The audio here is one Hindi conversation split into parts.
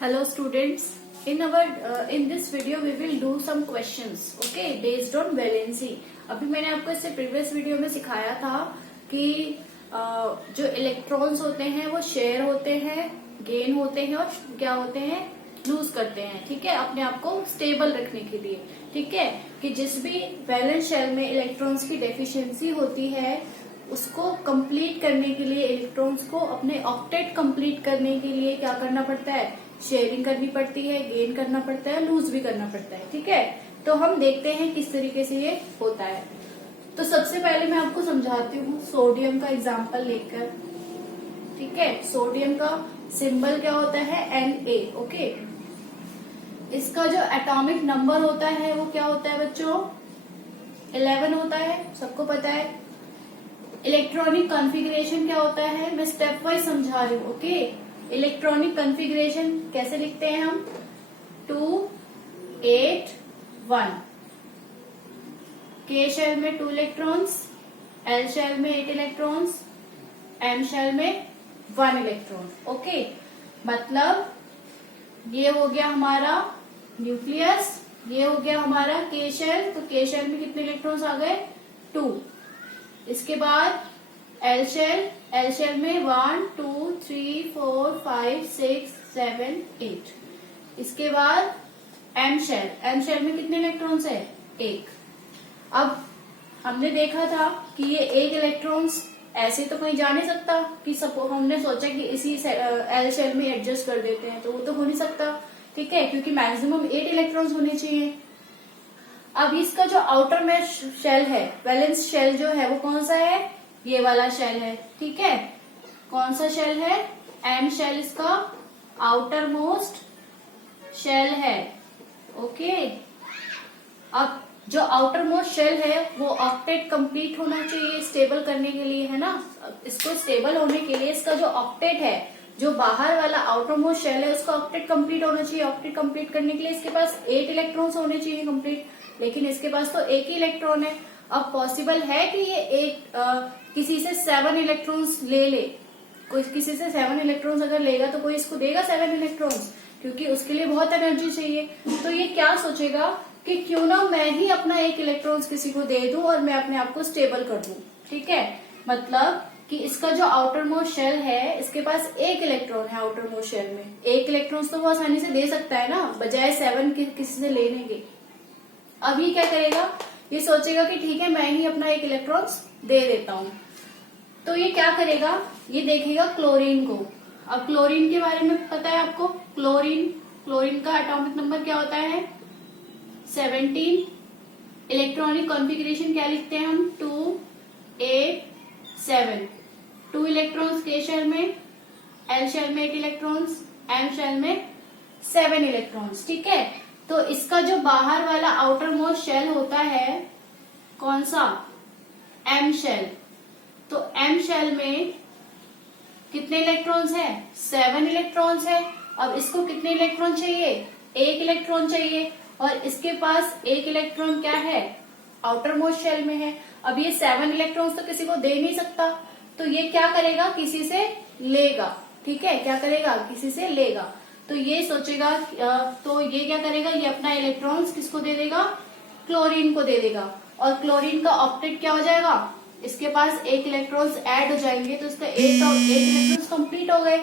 Hello students, in this video we will do some questions, okay, based on valency. अभी मैंने आपको इससे प्रीवियस वीडियो में सिखाया था कि जो इलेक्ट्रॉन्स होते हैं वो शेयर होते हैं, गेन होते हैं और क्या होते हैं, लूज करते हैं, ठीक है, अपने आप को स्टेबल रखने के लिए, ठीक है, कि जिस भी वैलेंस शेल में इलेक्ट्रॉन्स की डेफिशिएंसी होती है उसको कंप्लीट करने के लिए, इलेक्ट्रॉन्स को अपने ऑक्टेट कंप्लीट करने के लिए क्या करना पड़ता है, शेयरिंग करनी पड़ती है, गेन करना पड़ता है, लूज भी करना पड़ता है, ठीक है। तो हम देखते हैं किस तरीके से ये होता है। तो सबसे पहले मैं आपको समझाती हूँ सोडियम का एग्जाम्पल लेकर, ठीक है। सोडियम का सिंबल क्या होता है, Na, ओके। इसका जो एटॉमिक नंबर होता है वो क्या होता है बच्चों, 11 होता है, सबको पता है। इलेक्ट्रॉनिक कॉन्फ़िगरेशन क्या होता है, मैं स्टेप वाइज समझा रही हूँ, ओके। इलेक्ट्रॉनिक कॉन्फ़िगरेशन कैसे लिखते हैं हम, 2, 8, 1। के शेल में 2 इलेक्ट्रॉन्स, एल शेल में 8 इलेक्ट्रॉन्स, एम शेल में 1 इलेक्ट्रॉन, ओके। मतलब ये हो गया हमारा न्यूक्लियस, ये हो गया हमारा के शेल। तो के शेल में कितने इलेक्ट्रॉन्स आ गए, 2। इसके बाद एल शेल में 1, 2, 3, 4, 5, 6, 7, 8। इसके बाद एम शेल में कितने इलेक्ट्रॉन्स है, 1। अब हमने देखा था कि ये 1 इलेक्ट्रॉन्स ऐसे तो कहीं जा नहीं सकता, कि सपोज हमने सोचा कि इसी एल शेल में एडजस्ट कर देते हैं, तो वो तो हो नहीं सकता, ठीक है, क्योंकि मैक्सिमम 8 इलेक्ट्रॉन्स होने चाहिए। अब इसका जो आउटर में शेल है, वैलेंस शेल जो है वो कौन सा है, ये वाला शेल है, ठीक है। कौन सा शेल है, एम शेल इसका आउटर मोस्ट शेल है, ओके। अब जो आउटर मोस्ट शेल है वो ऑक्टेट कंप्लीट होना चाहिए स्टेबल करने के लिए, है ना। इसको स्टेबल होने के लिए इसका जो ऑक्टेट है, जो बाहर वाला आउटर मोस्ट शेल है, उसका ऑक्टेट कंप्लीट होना चाहिए। ऑक्टेट कंप्लीट करने के लिए इसके पास 8 इलेक्ट्रॉन्स होने चाहिए कंप्लीट, लेकिन इसके पास तो 1 ही इलेक्ट्रॉन है। अब पॉसिबल है कि ये किसी से 7 इलेक्ट्रॉन्स ले ले, कोई किसी से 7 इलेक्ट्रॉन्स अगर लेगा तो कोई इसको देगा 7 इलेक्ट्रॉन्स, क्योंकि उसके लिए बहुत एनर्जी चाहिए। तो ये क्या सोचेगा कि क्यों ना मैं ही अपना 1 इलेक्ट्रॉन्स किसी को दे दूं और मैं अपने आप को स्टेबल कर दूं, ठीक है। मतलब कि इसका जो आउटर मोस्ट शेल है, इसके पास 1 इलेक्ट्रॉन है आउटर मोस्ट शेल में। 1 इलेक्ट्रॉन तो वो आसानी से दे सकता है ना, बजाय 7 किसी से लेने के। अब ये क्या करेगा, ये सोचेगा कि ठीक है मैं ही अपना 1 इलेक्ट्रॉन्स दे देता हूं। तो ये क्या करेगा, ये देखेगा क्लोरीन को। अब क्लोरीन के बारे में पता है आपको, क्लोरीन का एटॉमिक नंबर क्या होता है, 17। इलेक्ट्रॉनिक कॉन्फ़िगरेशन क्या लिखते हैं हम, 2, 8, 7। 2 इलेक्ट्रॉन्स के शेल में, एल शेल में 8 इलेक्ट्रॉन्स, एम शेल में 7 इलेक्ट्रॉन्स, ठीक है। तो इसका जो बाहर वाला आउटर मोस्ट शेल होता है कौन सा, एम शेल। तो एम शेल में कितने इलेक्ट्रॉन्स है, 7 इलेक्ट्रॉन्स है। अब इसको कितने इलेक्ट्रॉन चाहिए, 1 इलेक्ट्रॉन चाहिए, और इसके पास 1 इलेक्ट्रॉन क्या है, आउटर मोस्ट शेल में है। अब ये 7 इलेक्ट्रॉन्स तो किसी को दे नहीं सकता, तो ये क्या करेगा, किसी से लेगा, ठीक है, क्या करेगा, किसी से लेगा। तो ये सोचेगा, तो ये क्या करेगा, ये अपना इलेक्ट्रॉन्स किसको दे देगा, क्लोरीन को दे देगा। और क्लोरीन का ऑक्टेट क्या हो जाएगा, इसके पास 1 इलेक्ट्रॉन्स ऐड हो जाएंगे, तो इसका 1 इलेक्ट्रॉन्स कंप्लीट हो गए,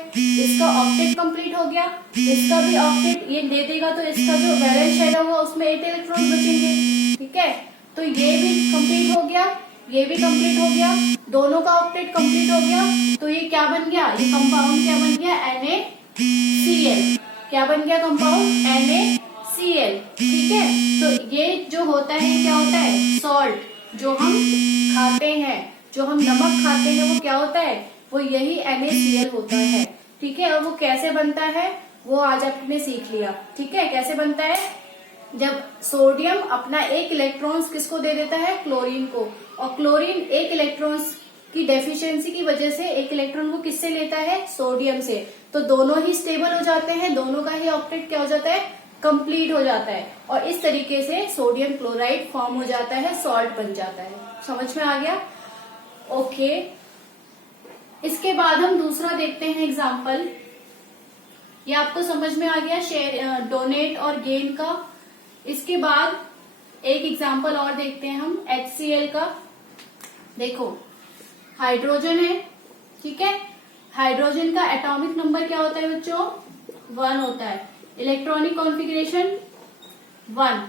इसका ऑक्टेट कंप्लीट हो गया, इसका भी ऑक्टेट ये दे देगा, तो इसका जो वैलेंस शेल होगा उसमें 8 इलेक्ट्रॉन्स बचेंगे, ठीक है। तो ये भी कंप्लीट हो गया, ये भी कंप्लीट हो गया, दोनों का ऑक्टेट कंप्लीट हो गया। तो ये क्या बन गया, ये कंपाउंड क्या बन गया, NaCl। क्या बन गया कंपाउंड, NaCl, ठीक है। तो ये जो होता है, ये क्या होता है, सॉल्ट। जो हम खाते हैं, जो हम नमक खाते हैं, वो क्या होता है, वो यही NaCl होता है, ठीक है। और वो कैसे बनता है वो आज आपने सीख लिया, ठीक है, कैसे बनता है। जब सोडियम अपना 1 इलेक्ट्रॉन्स किसको दे देता है, क्लोरीन को, और क्लोरीन 1 इलेक्ट्रॉन्स की डेफिशिएंसी की वजह से 1 इलेक्ट्रॉन को किससे लेता है, सोडियम से। तो दोनों ही स्टेबल हो जाते हैं, दोनों का ही ऑक्टेट क्या हो जाता है, कंप्लीट हो जाता है, और इस तरीके से सोडियम क्लोराइड फॉर्म हो जाता है, सॉल्ट बन जाता है। समझ में आ गया, ओके। इसके बाद हम दूसरा देखते हैं एग्जाम्पल। ये आपको समझ में आ गया शेयर, डोनेट और गेन का। इसके बाद एक एग्जांपल और देखते हैं हम HCl का। देखो हाइड्रोजन है, ठीक है, हाइड्रोजन का एटॉमिक नंबर क्या होता है बच्चों? 1 होता है। इलेक्ट्रॉनिक कॉन्फ़िगरेशन 1,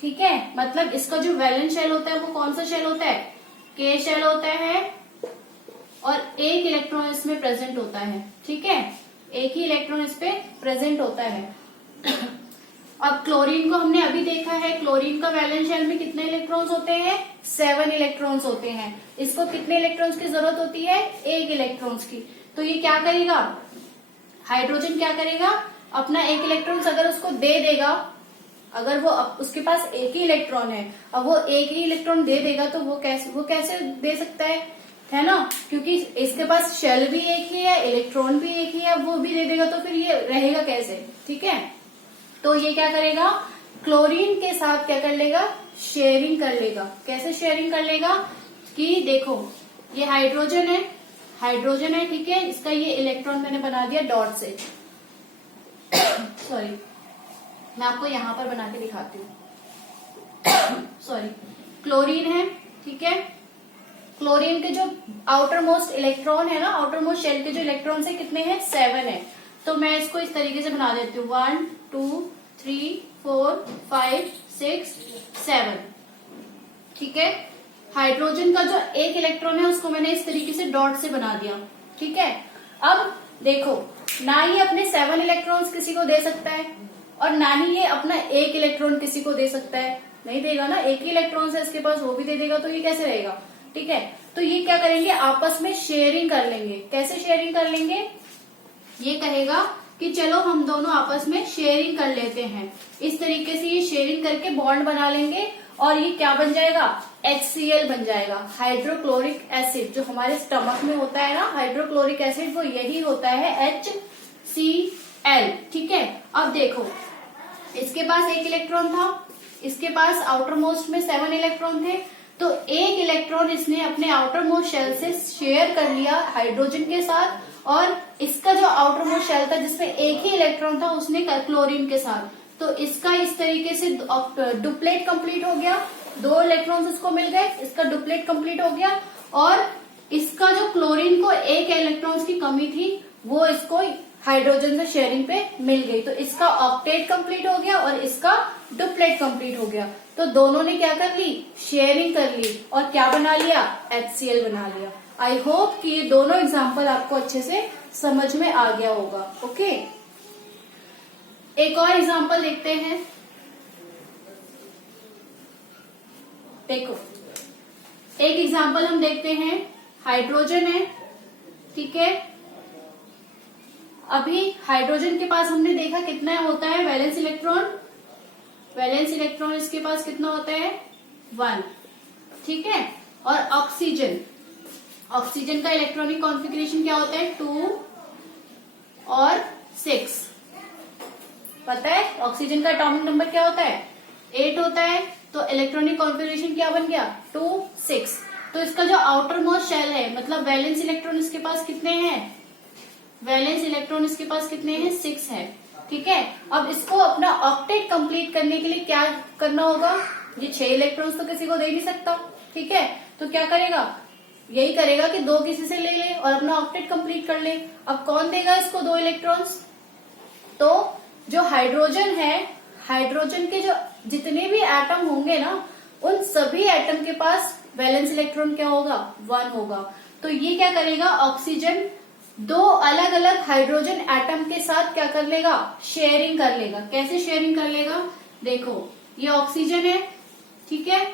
ठीक है, मतलब इसका जो वैलेंस शेल होता है वो कौन सा शेल होता है? K शेल होता है, और एक इलेक्ट्रॉन इसमें प्रेजेंट होता है, ठीक है, एक ही इलेक्ट्रॉन इस पे प्रेजेंट होता है। अब क्लोरीन को हमने अभी देखा है, क्लोरीन का वैलेंस शेल में कितने इलेक्ट्रॉन्स होते हैं? 7 इलेक्ट्रॉन्स होते हैं। इसको कितने इलेक्ट्रॉन्स की जरूरत होती है? 1 इलेक्ट्रॉन्स की। तो ये क्या करेगा, हाइड्रोजन क्या करेगा, अपना 1 इलेक्ट्रॉन अगर उसको दे देगा, अगर वो उसके पास एक ही इलेक्ट्रॉन है, अब वो एक ही इलेक्ट्रॉन दे देगा, तो वो कैसे दे सकता है ना, क्योंकि इसके पास शेल भी एक ही है, इलेक्ट्रॉन भी एक ही है, वो भी दे देगा तो फिर ये रहेगा कैसे, ठीक है। तो ये क्या करेगा, क्लोरीन के साथ क्या कर लेगा, शेयरिंग कर लेगा। कैसे शेयरिंग कर लेगा कि देखो ये हाइड्रोजन है, ठीक है, इसका ये इलेक्ट्रॉन मैंने बना दिया डॉट से सॉरी, मैं आपको यहां पर बना के दिखाती हूँ सॉरी, क्लोरीन है, ठीक है, क्लोरीन के जो आउटर मोस्ट इलेक्ट्रॉन है ना, आउटर मोस्ट शेल के जो इलेक्ट्रॉन है कितने हैं? 7 है। तो मैं इसको इस तरीके से बना देती हूँ 1 2 3 4 5 6 7, ठीक है। हाइड्रोजन का जो एक इलेक्ट्रॉन है उसको मैंने इस तरीके से डॉट से बना दिया, ठीक है। अब देखो, ना ही अपने 7 इलेक्ट्रॉन्स किसी को दे सकता है, और ना ही ये अपना 1 इलेक्ट्रॉन किसी को दे सकता है, नहीं देगा ना, एक ही इलेक्ट्रॉन है इसके पास, वो भी दे देगा, तो ये कैसे रहेगा, ठीक है। तो ये क्या करेंगे, आपस में शेयरिंग कर लेंगे। कैसे शेयरिंग कर लेंगे, ये कहेगा कि चलो हम दोनों आपस में शेयरिंग कर लेते हैं। इस तरीके से ये शेयरिंग करके बॉन्ड बना लेंगे, और ये क्या बन जाएगा, HCl बन जाएगा, हाइड्रोक्लोरिक एसिड। जो हमारे स्टमक में होता है ना हाइड्रोक्लोरिक एसिड, वो यही होता है HCl, ठीक है। अब देखो इसके पास 1 इलेक्ट्रॉन था, इसके पास आउटर मोस्ट में 7 इलेक्ट्रॉन थे, तो 1 इलेक्ट्रॉन इसने अपने आउटर मोस्ट शेल से शेयर कर लिया हाइड्रोजन के साथ, और इसका जो आउटर मोस्ट शेल था जिसमें एक ही इलेक्ट्रॉन था उसने क्लोरीन के साथ। तो इसका इस तरीके से डुप्लेट कंप्लीट हो गया, 2 इलेक्ट्रॉन्स इसको मिल गए, इसका डुप्लेट कंप्लीट हो गया, और इसका जो क्लोरीन को 1 इलेक्ट्रॉन्स की कमी थी वो इसको हाइड्रोजन से शेयरिंग पे मिल गई। तो इसका ऑक्टेट कंप्लीट हो गया और इसका डुप्लेट कंप्लीट हो गया। तो दोनों ने क्या कर ली, शेयरिंग कर ली, और क्या बना लिया, HCl बना लिया। आई होप कि ये दोनों एग्जाम्पल आपको अच्छे से समझ में आ गया होगा। ओके, एक और एग्जाम्पल देखते हैं। देखो एक एग्जाम्पल हम देखते हैं, हाइड्रोजन है, ठीक है। अभी हाइड्रोजन के पास हमने देखा कितना होता है वैलेंस इलेक्ट्रॉन, वैलेंस इलेक्ट्रॉन इसके पास कितना होता है, 1, ठीक है। और ऑक्सीजन, ऑक्सीजन का इलेक्ट्रॉनिक कॉन्फ़िगरेशन क्या होता है, 2 और 6, पता है। ऑक्सीजन का एटॉमिक नंबर क्या होता है, 8 होता है। तो इलेक्ट्रॉनिक कॉन्फ़िगरेशन क्या बन गया, 2 6। तो इसका जो आउटर मोस्ट शेल है, मतलब वैलेंस इलेक्ट्रॉन इसके पास कितने हैं, वैलेंस इलेक्ट्रॉन इसके पास कितने हैं, 6 है, ठीक है। अब इसको अपना ऑक्टेट कंप्लीट करने के लिए क्या करना होगा, ये 6 इलेक्ट्रॉन्स तो किसी को दे नहीं सकता, ठीक है। तो क्या करेगा, यही करेगा कि 2 किसी से ले ले और अपना ऑक्टेट कंप्लीट कर ले। अब कौन देगा इसको 2 इलेक्ट्रॉन्स, तो जो हाइड्रोजन है, हाइड्रोजन के जो जितने भी एटम होंगे ना, उन सभी एटम के पास वैलेंस इलेक्ट्रॉन क्या होगा, 1 होगा। तो ये क्या करेगा, ऑक्सीजन 2 अलग अलग हाइड्रोजन एटम के साथ क्या कर लेगा, शेयरिंग कर लेगा। कैसे शेयरिंग कर लेगा, देखो ये ऑक्सीजन है, ठीक है।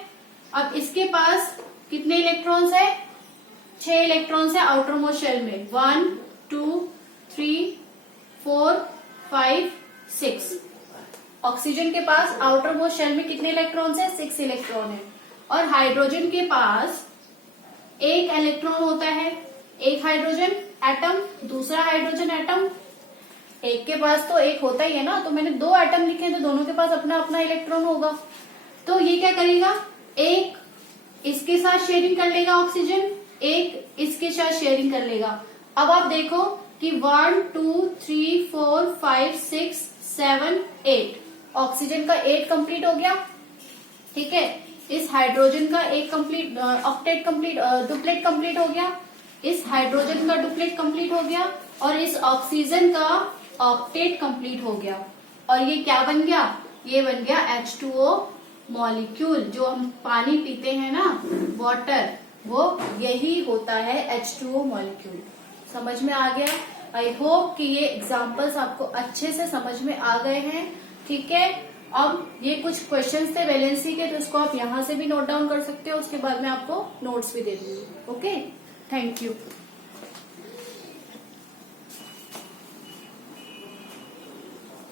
अब इसके पास कितने इलेक्ट्रॉन्स है, 6 इलेक्ट्रॉन्स है आउटर मोस्ट शेल में, 1 2 3 4 5 6। ऑक्सीजन के पास आउटर मोस्ट शेल में कितने इलेक्ट्रॉन्स है, 6 इलेक्ट्रॉन है। और हाइड्रोजन के पास 1 इलेक्ट्रॉन होता है, एक हाइड्रोजन एटम, दूसरा हाइड्रोजन एटम, एक के पास तो 1 होता ही है ना, तो मैंने 2 एटम लिखे हैं, तो दोनों के पास अपना अपना इलेक्ट्रॉन होगा। तो ये क्या करेगा, एक इसके साथ शेयरिंग कर लेगा ऑक्सीजन, एक इसके साथ शेयरिंग कर लेगा। अब आप देखो कि 1 2 3 4 5 6 7 8 ऑक्सीजन का 8 कंप्लीट हो गया। ठीक है, इस हाइड्रोजन का एक complete octet complete duplet complete हो गया, इस हाइड्रोजन का डुप्लेट कंप्लीट हो गया और इस ऑक्सीजन का ऑक्टेट कंप्लीट हो गया। और ये क्या बन गया, ये बन गया H2O मॉलिक्यूल। जो हम पानी पीते हैं ना, वाटर, वो यही होता है H2O मॉलिक्यूल। समझ में आ गया? आई होप कि ये एग्जांपल्स आपको अच्छे से समझ में आ गए हैं। ठीक है, अब ये कुछ क्वेश्चंस थे वैलेंसी के, तो इसको आप यहाँ से भी नोट डाउन कर सकते हो, उसके बाद मैं आपको नोट्स भी दे दूंगी। Okay, thank you.